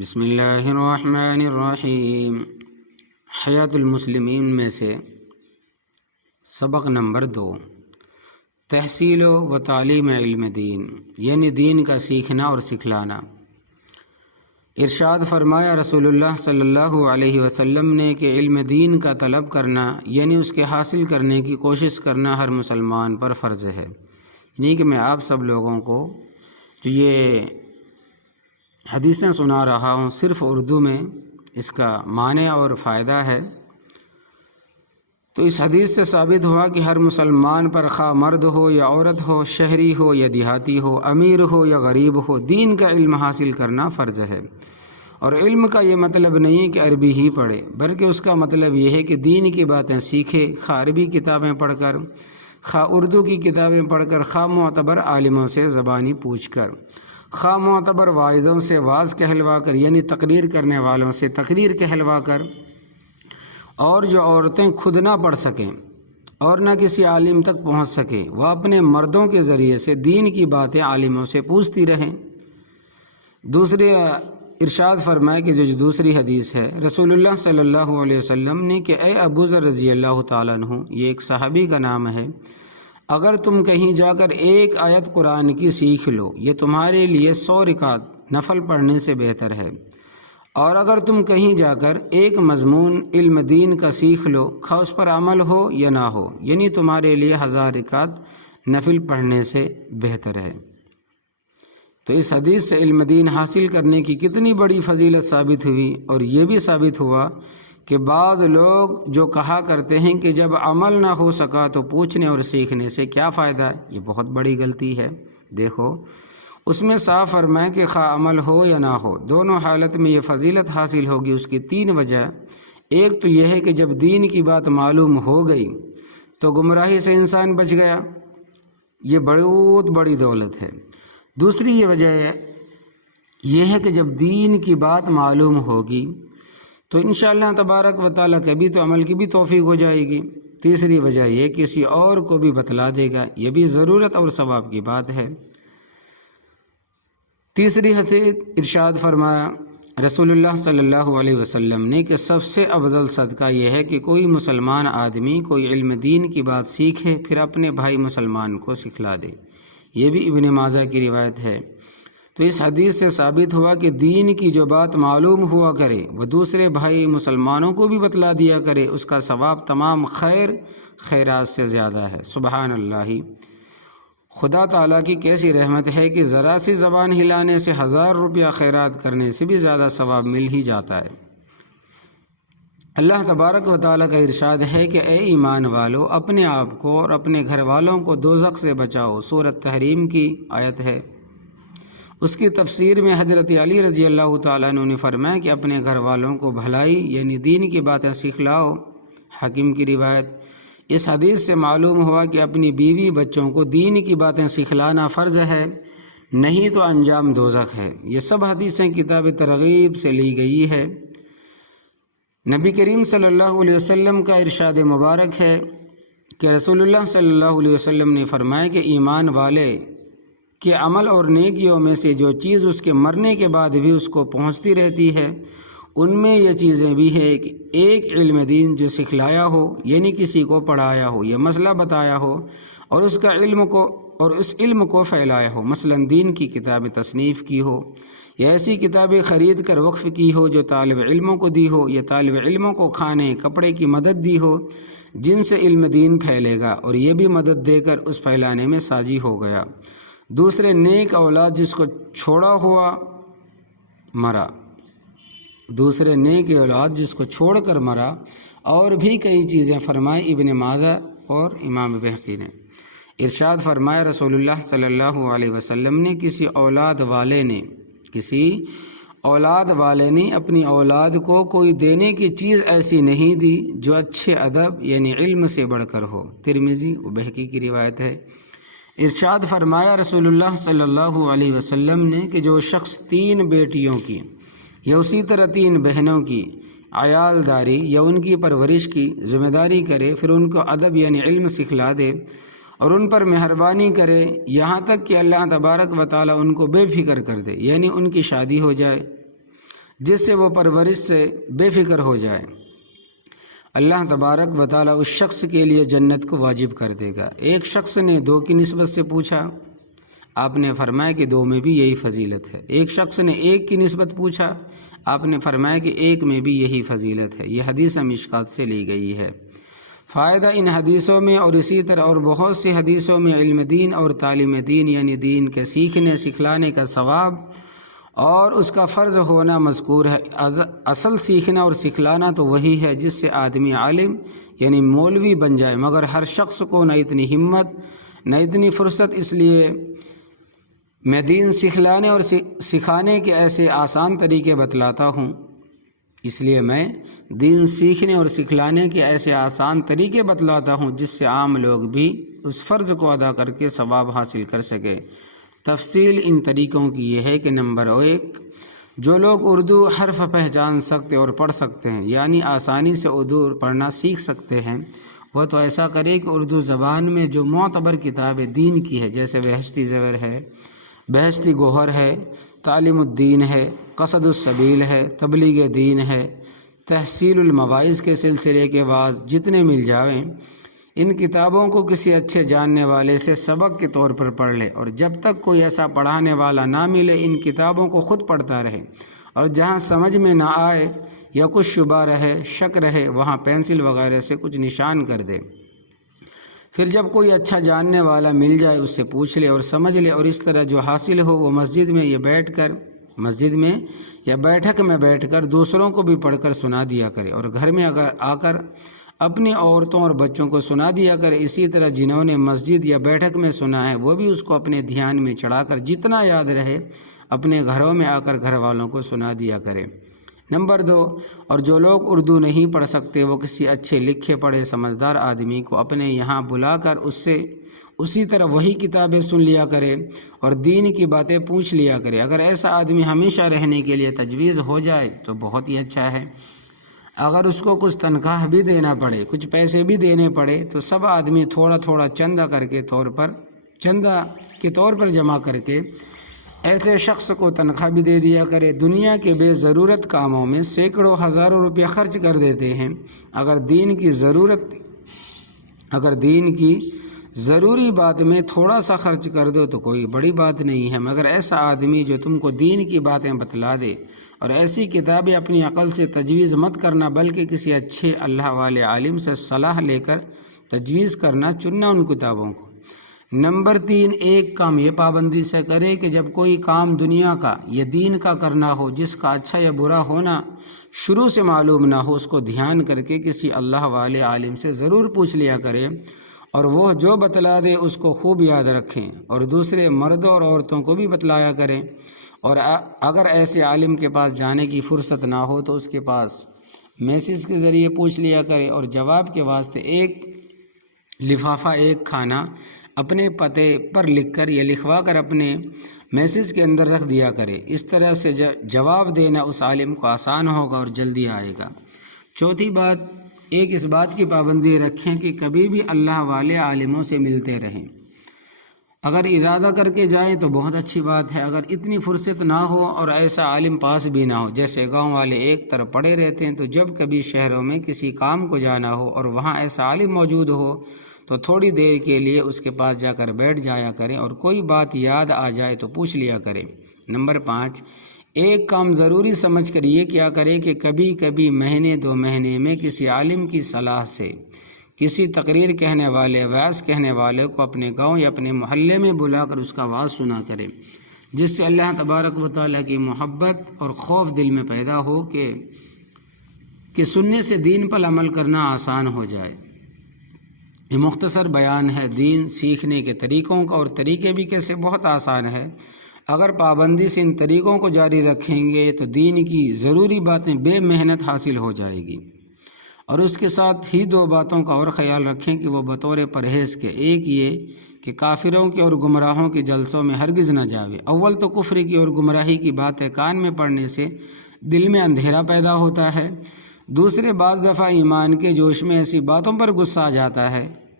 بسم اللہ الرحمن الرحیم۔ حیات المسلمین میں سے سبق نمبر 2، تحصیل و تعلیم علم دین، یعنی دین کا سیکھنا اور سکھلانا۔ ارشاد فرمایا رسول اللہ صلی اللہ علیہ وسلم نے کہ علم دین کا طلب کرنا یعنی اس کے حاصل کرنے کی کوشش کرنا ہر مسلمان پر فرض ہے۔ یعنی کہ میں آپ سب لوگوں کو جو یہ حدیثیں سنا رہا ہوں صرف اردو میں اس کا معنی اور فائدہ ہے، تو اس حدیث سے ثابت ہوا کہ ہر مسلمان پر خواہ مرد ہو یا عورت ہو، شہری ہو یا دیہاتی ہو، امیر ہو یا غریب ہو، دین کا علم حاصل کرنا فرض ہے۔ اور علم کا یہ مطلب نہیں کہ عربی ہی پڑھے، بلکہ اس کا مطلب یہ ہے کہ دین کی باتیں سیکھے، خواہ عربی کتابیں پڑھ کر، خواہ اردو کی کتابیں پڑھ کر، خواہ معتبر عالموں سے زبانی پوچھ کر، خواہ معتبر واعظوں سے واعظ کہلوا کر، یعنی تقریر کرنے والوں سے تقریر کہلوا کر، اور جو عورتیں خود نہ پڑھ سکیں اور نہ کسی عالم تک پہنچ سکیں، وہ اپنے مردوں کے ذریعے سے دین کی باتیں عالموں سے پوچھتی رہیں۔ دوسرے ارشاد فرمائے کہ جو دوسری حدیث ہے، رسول اللہ صلی اللہ علیہ وسلم نے کہ اے ابو ذر رضی اللہ تعالیٰ عنہ، یہ ایک صحابی کا نام ہے، اگر تم کہیں جا کر ایک آیت قرآن کی سیکھ لو، یہ تمہارے لیے 100 رکعت نفل پڑھنے سے بہتر ہے، اور اگر تم کہیں جا کر ایک مضمون علم دین کا سیکھ لو، خواہ اس پر عمل ہو یا نہ ہو، یعنی تمہارے لیے 1000 رکعت نفل پڑھنے سے بہتر ہے۔ تو اس حدیث سے علم دین حاصل کرنے کی کتنی بڑی فضیلت ثابت ہوئی، اور یہ بھی ثابت ہوا کہ بعض لوگ جو کہا کرتے ہیں کہ جب عمل نہ ہو سکا تو پوچھنے اور سیکھنے سے کیا فائدہ ہے، یہ بہت بڑی غلطی ہے۔ دیکھو اس میں صاف فرمائے کہ خواہ عمل ہو یا نہ ہو، دونوں حالت میں یہ فضیلت حاصل ہوگی۔ اس کی 3 وجہ، ایک تو یہ ہے کہ جب دین کی بات معلوم ہو گئی تو گمراہی سے انسان بچ گیا، یہ بہت بڑی دولت ہے۔ دوسری یہ وجہ یہ ہے کہ جب دین کی بات معلوم ہوگی تو انشاءاللہ تبارک و تعالیٰ کبھی تو عمل کی بھی توفیق ہو جائے گی۔ تیسری وجہ یہ کسی اور کو بھی بتلا دے گا، یہ بھی ضرورت اور ثواب کی بات ہے۔ تیسری حدیث ارشاد فرمایا رسول اللہ صلی اللہ علیہ وسلم نے کہ سب سے افضل صدقہ یہ ہے کہ کوئی مسلمان آدمی کوئی علم دین کی بات سیکھے، پھر اپنے بھائی مسلمان کو سکھلا دے۔ یہ بھی ابن ماجہ کی روایت ہے۔ تو اس حدیث سے ثابت ہوا کہ دین کی جو بات معلوم ہوا کرے وہ دوسرے بھائی مسلمانوں کو بھی بتلا دیا کرے، اس کا ثواب تمام خیرات سے زیادہ ہے۔ سبحان اللہ، خدا تعالیٰ کی کیسی رحمت ہے کہ ذرا سی زبان ہلانے سے 1000 روپیہ خیرات کرنے سے بھی زیادہ ثواب مل ہی جاتا ہے۔ اللہ تبارک و تعالیٰ کا ارشاد ہے کہ اے ایمان والو، اپنے آپ کو اور اپنے گھر والوں کو دوزخ سے بچاؤ۔ سورۃ تحریم کی آیت ہے۔ اس کی تفسیر میں حضرت علی رضی اللہ تعالیٰ عنہ نے فرمایا کہ اپنے گھر والوں کو بھلائی یعنی دین کی باتیں سکھلاؤ۔ حاکم کی روایت۔ اس حدیث سے معلوم ہوا کہ اپنی بیوی بچوں کو دین کی باتیں سکھلانا فرض ہے، نہیں تو انجام دوزخ ہے۔ یہ سب حدیثیں کتاب ترغیب سے لی گئی ہے۔ نبی کریم صلی اللہ علیہ وسلم کا ارشاد مبارک ہے کہ رسول اللہ صلی اللہ علیہ وسلم نے فرمایا کہ ایمان والے کہ عمل اور نیکیوں میں سے جو چیز اس کے مرنے کے بعد بھی اس کو پہنچتی رہتی ہے، ان میں یہ چیزیں بھی ہیں کہ ایک علم دین جو سکھلایا ہو، یعنی کسی کو پڑھایا ہو یا مسئلہ بتایا ہو اور اس علم کو پھیلایا ہو، مثلا دین کی کتاب تصنیف کی ہو یا ایسی کتابیں خرید کر وقف کی ہو جو طالب علموں کو دی ہو، یا طالب علموں کو کھانے کپڑے کی مدد دی ہو، جن سے علم دین پھیلے گا اور یہ بھی مدد دے کر اس پھیلانے میں ساجی ہو گیا۔ دوسرے نیک اولاد جس کو چھوڑا ہوا مرا، دوسرے نیک اولاد جس کو چھوڑ کر مرا، اور بھی کئی چیزیں فرمائی ابن ماجہ اور امام بہقی نے۔ ارشاد فرمایا رسول اللہ صلی اللہ علیہ وسلم نے کسی اولاد والے نے اپنی اولاد کو کوئی دینے کی چیز ایسی نہیں دی جو اچھے ادب یعنی علم سے بڑھ کر ہو۔ ترمذی و بہقی کی روایت ہے۔ ارشاد فرمایا رسول اللہ صلی اللہ علیہ وسلم نے کہ جو شخص 3 بیٹیوں کی یا اسی طرح 3 بہنوں کی عیال داری یا ان کی پرورش کی ذمہ داری کرے، پھر ان کو ادب یعنی علم سکھلا دے اور ان پر مہربانی کرے یہاں تک کہ اللہ تبارک و تعالیٰ ان کو بے فکر کر دے، یعنی ان کی شادی ہو جائے، جس سے وہ پرورش سے بے فکر ہو جائے۔ اللہ تبارک و تعالیٰ اس شخص کے لیے جنت کو واجب کر دے گا۔ ایک شخص نے 2 کی نسبت سے پوچھا، آپ نے فرمایا کہ 2 میں بھی یہی فضیلت ہے۔ ایک شخص نے 1 کی نسبت پوچھا، آپ نے فرمایا کہ 1 میں بھی یہی فضیلت ہے۔ یہ حدیث مشکات سے لی گئی ہے۔ فائدہ ان حدیثوں میں اور اسی طرح اور بہت سی حدیثوں میں علم دین اور تعلیم دین یعنی دین کے سیکھنے سکھلانے کا ثواب اور اس کا فرض ہونا مذکور ہے۔ اصل سیکھنا اور سکھلانا تو وہی ہے جس سے آدمی عالم یعنی مولوی بن جائے، مگر ہر شخص کو نہ اتنی ہمت نہ اتنی فرصت، اس لیے میں دین سکھلانے اور سکھانے کے ایسے آسان طریقے بتلاتا ہوں، جس سے عام لوگ بھی اس فرض کو ادا کر کے ثواب حاصل کر سکے۔ تفصیل ان طریقوں کی یہ ہے کہ نمبر 1، جو لوگ اردو حرف پہچان سکتے اور پڑھ سکتے ہیں یعنی آسانی سے اردو پڑھنا سیکھ سکتے ہیں، وہ تو ایسا کرے کہ اردو زبان میں جو معتبر کتاب دین کی ہے جیسے بہشتی زیور ہے، بہشتی گوہر ہے، تعلیم الدین ہے، قصد السبیل ہے، تبلیغ دین ہے، تحصیل المواعظ کے سلسلے کے واعظ جتنے مل جاویں، ان کتابوں کو کسی اچھے جاننے والے سے سبق کے طور پر پڑھ لے، اور جب تک کوئی ایسا پڑھانے والا نہ ملے ان کتابوں کو خود پڑھتا رہے، اور جہاں سمجھ میں نہ آئے یا کچھ شبہ رہے، شک رہے، وہاں پینسل وغیرہ سے کچھ نشان کر دے۔ پھر جب کوئی اچھا جاننے والا مل جائے اس سے پوچھ لے اور سمجھ لے، اور اس طرح جو حاصل ہو وہ مسجد میں یا بیٹھک میں بیٹھ کر دوسروں کو بھی پڑھ کر سنا دیا کرے، اور گھر میں اگر آ کر اپنی عورتوں اور بچوں کو سنا دیا کرے۔ اسی طرح جنہوں نے مسجد یا بیٹھک میں سنا ہے وہ بھی اس کو اپنے دھیان میں چڑھا کر جتنا یاد رہے اپنے گھروں میں آ کر گھر والوں کو سنا دیا کرے۔ نمبر 2، اور جو لوگ اردو نہیں پڑھ سکتے وہ کسی اچھے لکھے پڑھے سمجھدار آدمی کو اپنے یہاں بلا کر اس سے اسی طرح وہی کتابیں سن لیا کرے اور دین کی باتیں پوچھ لیا کرے۔ اگر ایسا آدمی ہمیشہ رہنے کے لیے تجویز ہو جائے تو بہت ہی اچھا ہے۔ اگر اس کو کچھ تنخواہ بھی دینا پڑے، کچھ پیسے بھی دینے پڑے، تو سب آدمی تھوڑا تھوڑا چندہ کے طور پر جمع کر کے ایسے شخص کو تنخواہ بھی دے دیا کرے۔ دنیا کے بے ضرورت کاموں میں سینکڑوں ہزاروں روپے خرچ کر دیتے ہیں، اگر دین کی ضروری بات میں تھوڑا سا خرچ کر دو تو کوئی بڑی بات نہیں ہے۔ مگر ایسا آدمی جو تم کو دین کی باتیں بتلا دے، اور ایسی کتابیں اپنی عقل سے تجویز مت کرنا بلکہ کسی اچھے اللہ والے عالم سے صلاح لے کر تجویز کرنا، چننا ان کتابوں کو۔ نمبر 3، ایک کام یہ پابندی سے کرے کہ جب کوئی کام دنیا کا یا دین کا کرنا ہو جس کا اچھا یا برا ہونا شروع سے معلوم نہ ہو، اس کو دھیان کر کے کسی اللہ والے عالم سے ضرور پوچھ لیا کرے، اور وہ جو بتلا دے اس کو خوب یاد رکھیں اور دوسرے مردوں اور عورتوں کو بھی بتلایا کریں۔ اور اگر ایسے عالم کے پاس جانے کی فرصت نہ ہو تو اس کے پاس میسیج کے ذریعے پوچھ لیا کرے، اور جواب کے واسطے ایک لفافہ ایک کھانا اپنے پتے پر لکھ کر یا لکھوا کر اپنے میسیج کے اندر رکھ دیا کرے۔ اس طرح سے جواب دینا اس عالم کو آسان ہوگا اور جلدی آئے گا۔ چوتھی بات، اس بات کی پابندی رکھیں کہ کبھی بھی اللہ والے عالموں سے ملتے رہیں۔ اگر ارادہ کر کے جائیں تو بہت اچھی بات ہے، اگر اتنی فرصت نہ ہو اور ایسا عالم پاس بھی نہ ہو، جیسے گاؤں والے ایک طرف پڑے رہتے ہیں، تو جب کبھی شہروں میں کسی کام کو جانا ہو اور وہاں ایسا عالم موجود ہو تو تھوڑی دیر کے لیے اس کے پاس جا کر بیٹھ جایا کریں، اور کوئی بات یاد آ جائے تو پوچھ لیا کریں۔ نمبر 5، ایک کام ضروری سمجھ کر یہ کیا کرے کہ کبھی کبھی مہینے 2 مہینے میں کسی عالم کی صلاح سے کسی تقریر کہنے والے، وعظ کہنے والے کو اپنے گاؤں یا اپنے محلے میں بلا کر اس کا وعظ سنا کرے، جس سے اللہ تبارک و تعالیٰ کی محبت اور خوف دل میں پیدا ہو کہ سننے سے دین پر عمل کرنا آسان ہو جائے۔ یہ مختصر بیان ہے دین سیکھنے کے طریقوں کا، اور طریقے بھی کیسے بہت آسان ہے۔ اگر پابندی سے ان طریقوں کو جاری رکھیں گے تو دین کی ضروری باتیں بے محنت حاصل ہو جائے گی۔ اور اس کے ساتھ ہی 2 باتوں کا اور خیال رکھیں کہ وہ بطور پرہیز کے، ایک یہ کہ کافروں کے اور گمراہوں کے جلسوں میں ہرگز نہ جاوے۔ اول تو کفر کی اور گمراہی کی باتیں کان میں پڑنے سے دل میں اندھیرا پیدا ہوتا ہے، دوسرے بعض دفعہ ایمان کے جوش میں ایسی باتوں پر غصہ آ جاتا ہے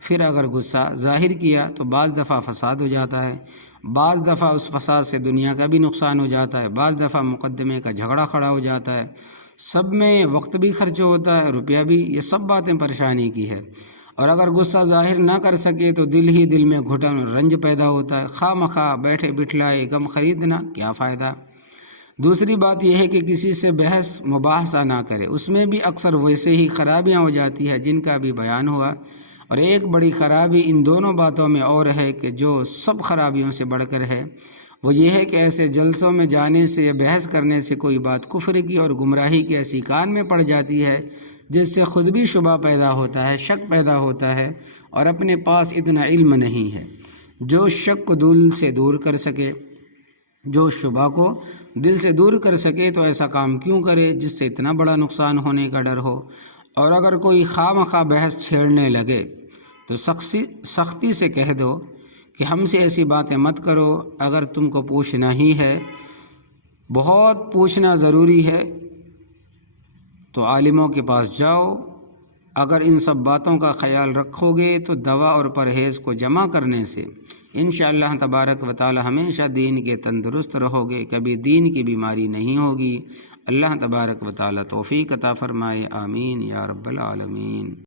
پھر اگر غصہ ظاہر کیا تو بعض دفعہ فساد ہو جاتا ہے، بعض دفعہ اس فساد سے دنیا کا بھی نقصان ہو جاتا ہے، بعض دفعہ مقدمے کا جھگڑا کھڑا ہو جاتا ہے، سب میں وقت بھی خرچ ہوتا ہے، روپیہ بھی، یہ سب باتیں پریشانی کی ہے۔ اور اگر غصہ ظاہر نہ کر سکے تو دل ہی دل میں گھٹن اور رنج پیدا ہوتا ہے، خواہ مخواہ بیٹھے بٹھلائے غم خریدنا کیا فائدہ۔ دوسری بات یہ ہے کہ کسی سے بحث مباحثہ نہ کرے، اس میں بھی اکثر ویسے ہی خرابیاں ہو جاتی ہیں جن کا بھی بیان ہوا۔ اور ایک بڑی خرابی ان دونوں باتوں میں اور ہے کہ جو سب خرابیوں سے بڑھ کر ہے، وہ یہ ہے کہ ایسے جلسوں میں جانے سے یا بحث کرنے سے کوئی بات کفر کی اور گمراہی کے ایسی کان میں پڑ جاتی ہے جس سے خود بھی شبہ پیدا ہوتا ہے، شک پیدا ہوتا ہے، اور اپنے پاس اتنا علم نہیں ہے۔ جو شک کو دل سے دور کر سکے، جو شبہ کو دل سے دور کر سکے تو ایسا کام کیوں کرے جس سے اتنا بڑا نقصان ہونے کا ڈر ہو۔ اور اگر کوئی خواہ مخواہ بحث چھیڑنے لگے تو سختی سے کہہ دو کہ ہم سے ایسی باتیں مت کرو، اگر تم کو پوچھنا ہی ہے، بہت پوچھنا ضروری ہے تو عالموں کے پاس جاؤ۔ اگر ان سب باتوں کا خیال رکھو گے تو دوا اور پرہیز کو جمع کرنے سے انشاءاللہ تبارک و تعالی ہمیشہ دین کے تندرست رہو گے، کبھی دین کی بیماری نہیں ہوگی۔ اللہ تبارک و تعالی توفیق عطا فرمائے، آمین یا رب العالمین۔